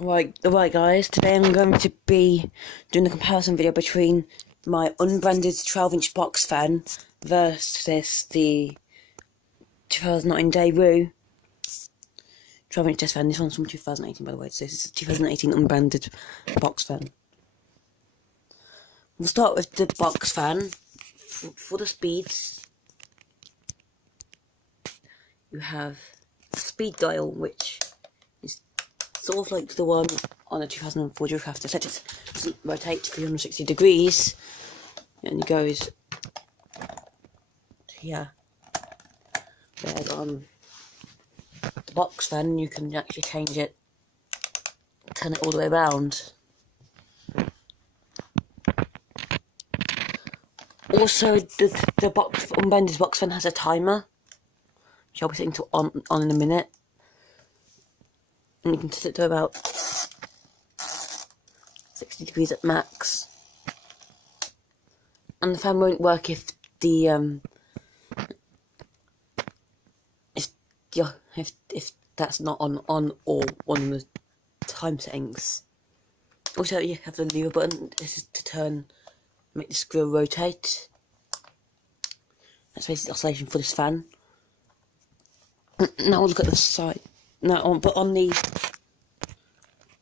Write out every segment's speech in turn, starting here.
Right guys, today I'm going to be doing a comparison video between my unbranded 12-inch box fan versus the 2019 Daewoo 12-inch desk fan. This one's from 2018 by the way, so this is a 2018 unbranded box fan. We'll start with the box fan. For the speeds, you have a speed dial, which is sort of like the one on a 2004 Duracraft, except it doesn't rotate 360 degrees, and it goes to here. Whereas on the box fan, you can actually change it, turn it all the way around. Also, the unbranded box fan has a timer, which I'll be setting to on in a minute. And you can set it to about 60 degrees at max. And the fan won't work if if that's not on or one of the time settings. Also, you have the lever button. This is to make the screw rotate. That's basically the oscillation for this fan. Now we'll look at the side. Now, on the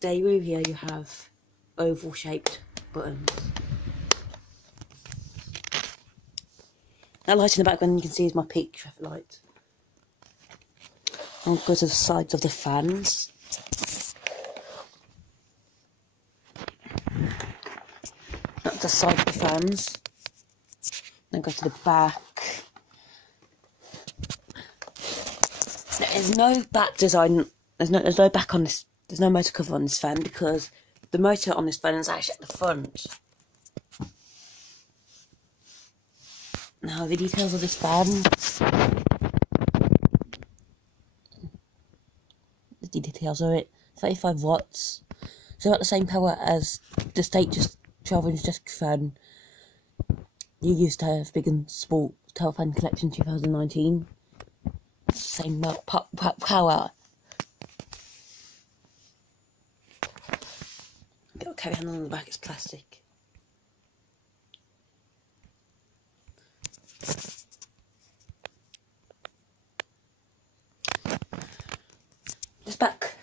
Daewoo here, you have oval-shaped buttons. That light in the background you can see is my peak traffic light. I'll go to the sides of the fans. That's the side of the fans. Then go to the back. There's no back design. There's no back on this. There's no motor cover on this fan because the motor on this fan is actually at the front. Now the details of this fan. The details of it: 35 watts. So about the same power as the State's 12-inch desk fan you used to have big and small Telefan collection 2019. Same power. Got a carry handle on the back, it's plastic. This back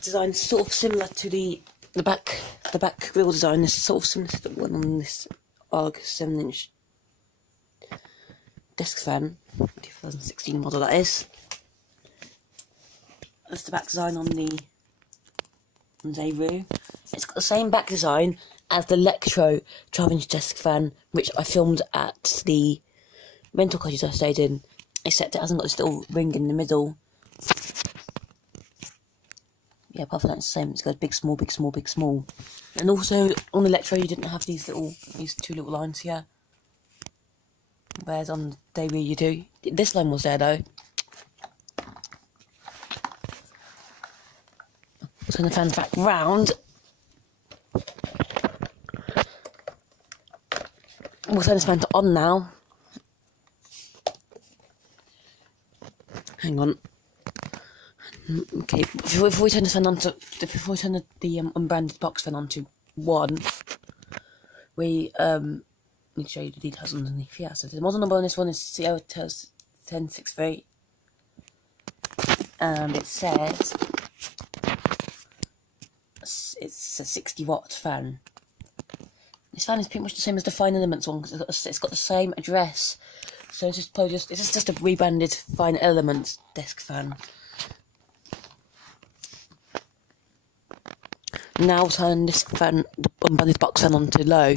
design is sort of similar to the back grille design. Is sort of similar to the one on this ARG 7-inch desk fan, 2016 model that is. That's the back design on the Daewoo. It's got the same back design as the Electro 12-inch desk fan, which I filmed at the rental cottage I stayed in, except it hasn't got this little ring in the middle. Yeah, apart from that, it's the same. It's got big, small, big, small, big, small. And also on the Electro, you didn't have these two little lines here. Whereas on the Daewoo, you do. This line was there though. Turn the fan back round. We'll turn this fan to on now. Hang on. Okay, before we turn this fan on to, before we turn the unbranded box fan onto 1, we need to show you the details underneath. Yeah, so the model number on this one is CO1063, and it says it's a 60-watt fan. This fan is pretty much the same as the Fine Elements one because it's got the same address. So it's just a rebranded Fine Elements desk fan. Now turn this fan, the unbranded box fan, onto low.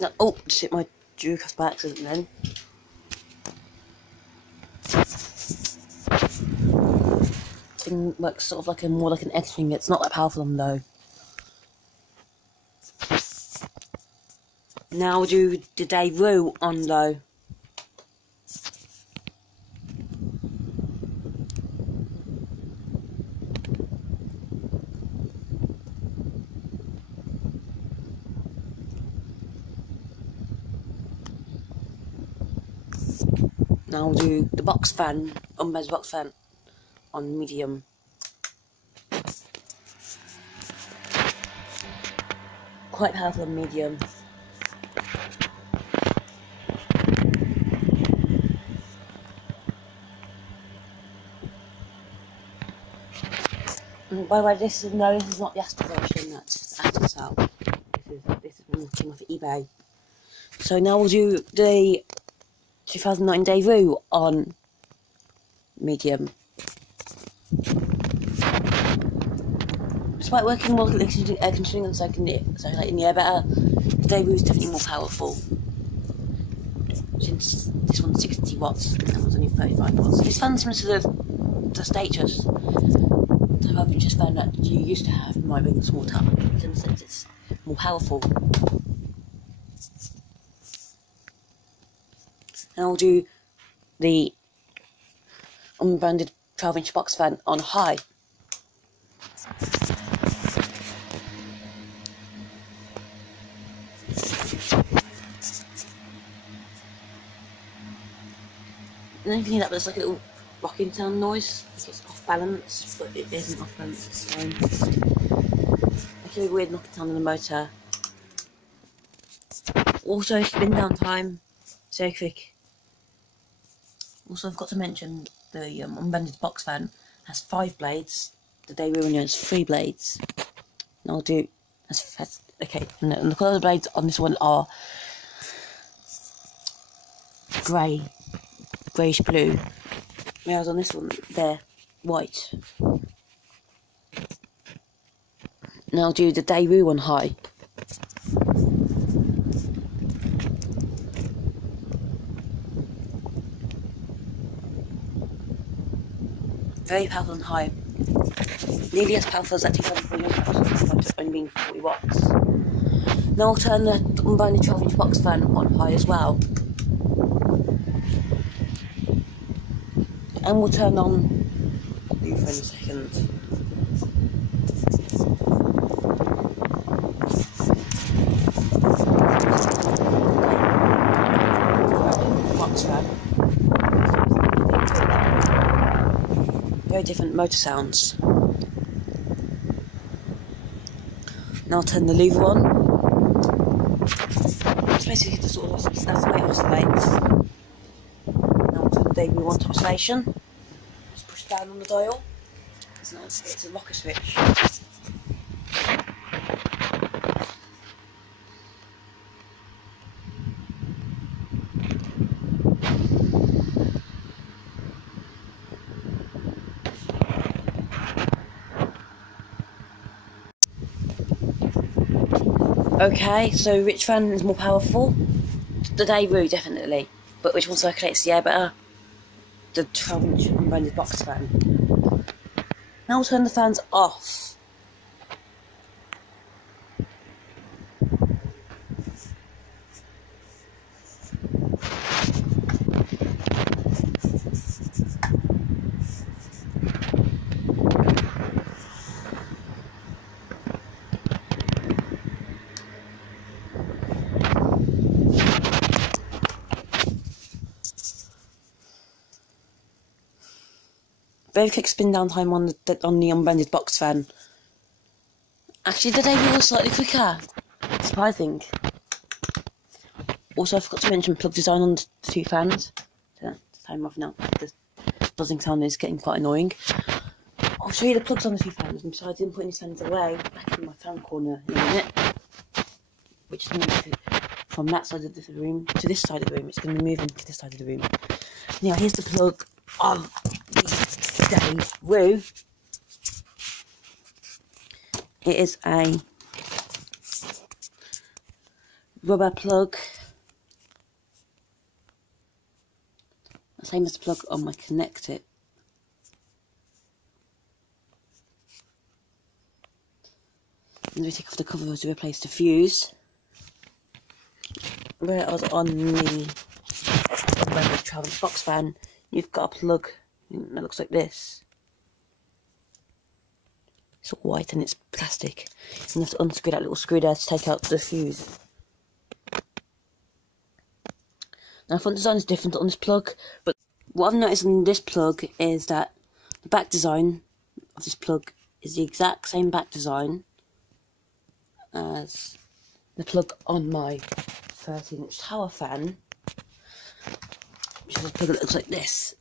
Now, oh, just hit my Duracraft by accident then. This thing works sort of like more like an editing. It's not that powerful on low. Now we'll do the Daewoo on low. Now we'll do the box fan, unbranded box fan on medium. Quite powerful on medium. And by the way, this is not the Aston version that's at the sale. This is one that came off eBay. So now we'll do the 2009 Daewoo on medium. Despite working more air conditioning and circulating the air better, the Daewoo is definitely more powerful. Since this one's 60 watts and that one's only 35 watts. This fan's similar to the Status. I've just found that you used to have my being a small tap, since it's more powerful. And I'll do the unbranded 12-inch box fan on high. And then you can hear that there's like a little rocking sound noise. It's off balance, but it isn't off balance this time. Actually, a weird knocking sound on the motor. Also, spin down time, so quick. Also, I've got to mention the unbranded box fan has 5 blades. The Daewoo only has 3 blades. And I'll do okay. And the colour of the blades on this one are greyish blue. Whereas on this one, they're white. Now I'll do the Daewoo on high. Very powerful on high. Nearly as powerful as that 2004 only being 40 watts. Now I'll turn the unbranded 12-inch box fan on high as well. And we'll turn on the for a second. Box fan. Very different motor sounds. Now I'll turn the lever on. It's basically the sort of that's the way it oscillates. Now I'll turn the Daewoo on to oscillation. Just push down on the dial. It's a rocker switch. Okay, so which fan is more powerful? The Daewoo, definitely. But which one circulates the air better? The 12-inch unbranded box fan. Now we'll turn the fans off. Very quick spin down time on the unbranded box fan. Actually, the Daewoo was slightly quicker. Surprising. Also, I forgot to mention plug design on the 2 fans. Time off now. The buzzing sound is getting quite annoying. I'll show you the plugs on the 2 fans. And besides, I'm putting these fans away back in my fan corner in a minute. Which is going to from that side of the room to this side of the room. It's going to be moving to this side of the room. Now, here's the plug of the Daewoo. It is a rubber plug, the same as the plug on my Connect It. And we take off the cover to replace the fuse. Whereas on the 12-inch box fan, you've got a plug that looks like this. It's all white and it's plastic. And you have to unscrew that little screw there to take out the fuse. Now, front design is different on this plug, but what I've noticed on this plug is that the back design of this plug is the exact same back design as the plug on my 13-inch tower fan, which is a plug that looks like this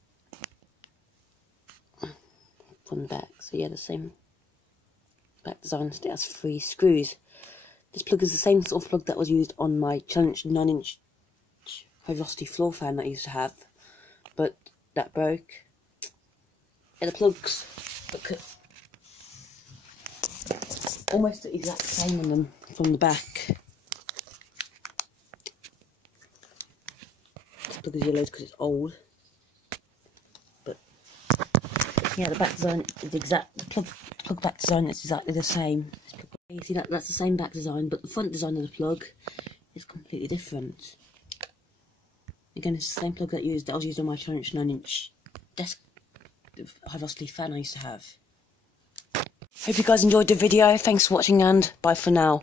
from the back. So yeah, the same back design. It has 3 screws. This plug is the same sort of plug that was used on my challenge 9-inch high velocity floor fan that I used to have, but that broke. And the plugs look almost the exact same on them from the back. This plug is yellow because it's old, but yeah, the back design is exact. The plug back design is exactly the same. You see that's the same back design, but the front design of the plug is completely different. Again, it's the same plug that was used on my challenge 9-inch desk high velocity fan I used to have. Hope you guys enjoyed the video. Thanks for watching and bye for now.